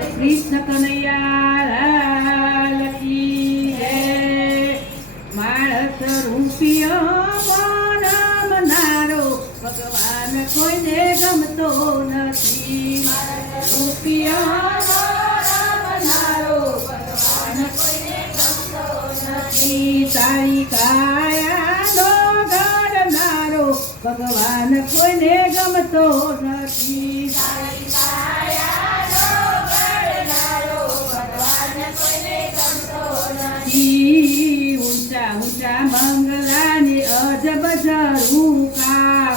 કૃષ્ણ કનૈયા લાલ કી જય. માણસ રૂપિયો મનારો ભગવાન કોઈને ગમતો નથી. રૂપિયો મનારો ભગવાન કોઈને ગમતો નથી. તારી કાયા ભગવાન કોઈને ગમતો ઊંચા બંગલાને અજબ ઝરૂકા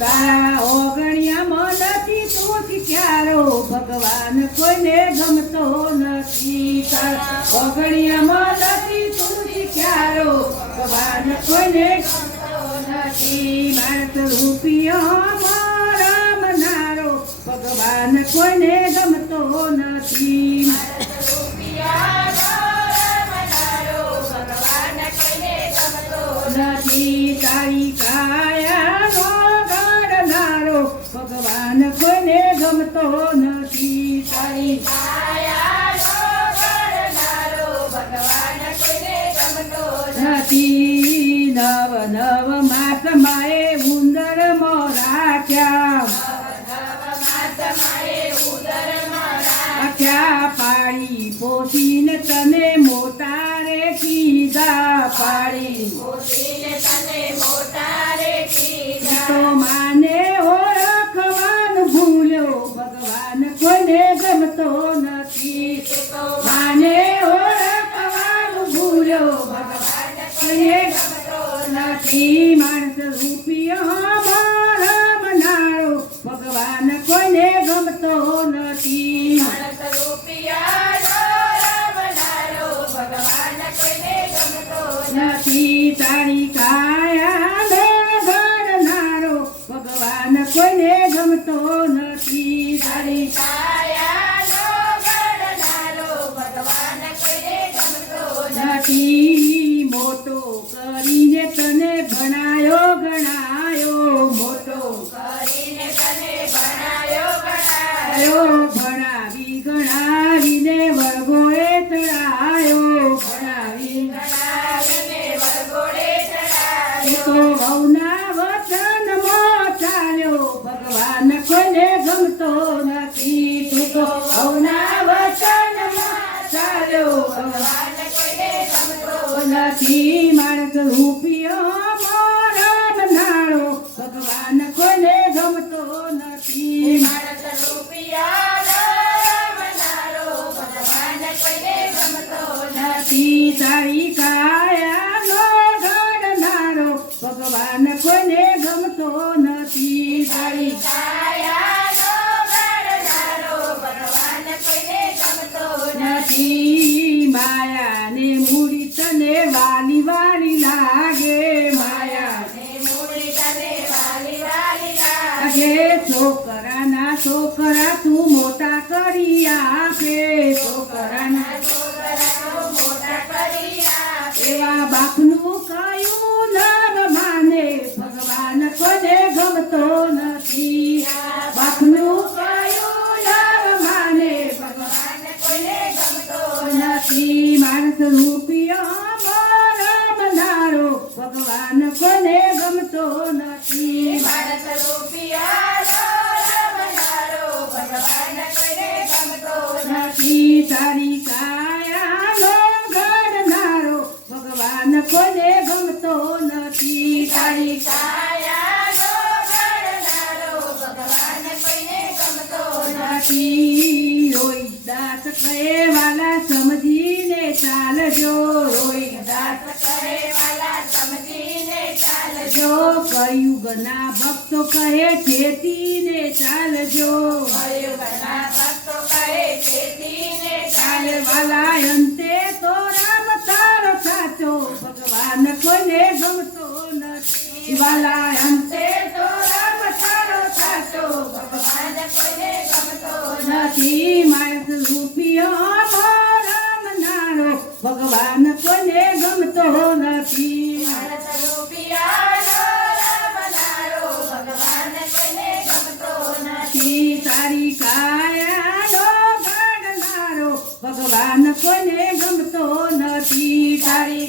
તારા ઓગણિયામાં નથી તું ક્યારો? ભગવાન કોઈને ગમતો નથી. તારા નથી તું ક્યારો? ભગવાન કોઈને ગમતો નથી. માણસ રૂપિયો રમનારો ભગવાન કોઈને ગમતો નથી. નથી તારી કાયાનો ગાડનારો ભગવાન કોઈને ગમતો નથી. તારી નથી. નવ નવ માસ માએ ઉંદર મોરાખ્યા. આખ્યા પાડી પોસીને તને કીધા. પાડી તો માને ઓળખવાનું ભૂલ્યો ભગવાન કોઈને ગમતો નથી. માને ઓળખવાનું ભૂલ્યો ભગવાન કોઈને ગમતો નથી. માણસ રૂપિયો ભગવાન કોને ગમતો નથી. નથી મોટો કરીને તને ભણાયો, ગણાયો. મોટો ગણાયો. ભણાવી, ગણાવીને વર્ગોએ ચડાયો. ભણાવી તો ભવના વચનમાં ચાલ્યો. ભગવાન કોઈને ગમતો નથી. તું તો ભવના વચનમાં ચાલ્યો. ભગવાન નથી. માણસ રૂપિયો રમનારો ભગવાન કોને ગમતો નથી. નથી. તારી કાયાનો ઘડનારો ભગવાન કોને ગમતો નથી. તારી નથી છોકરા તું મોટા કરી આપે. છોકરાના એવા બાપનું કયું નામ માને? ભગવાન કોને ગમતો નથી. બાપનું કયું નામ માને? ભગવાન કોને ગમતો નથી. માણસ રૂપિયો રમનારો ભગવાન કોને ગમતો નથી. નથી તારી કાયાનો ઘડનારો ભગવાન કોને ગમતો નથી. તારી નથી. રોઈ દાસ કરે વાલા સમજીને ચાલજો. રોઈ દાસ જો કયુગના ભક્તો કહે ચેતીને ચાલજો. ચાલે વાલા અંતે તો રામ તારો સાચો, ભગવાન કોને ગમતો નથી. વાલા અંતે તો રામ તારો સાચો, ભગવાન નથી. માર્ગ રૂપિયો રમનારો ભગવાન કોને ગમતો નથી. કાયાનો ભગવાન કોઈને ગમતો નથી. તારી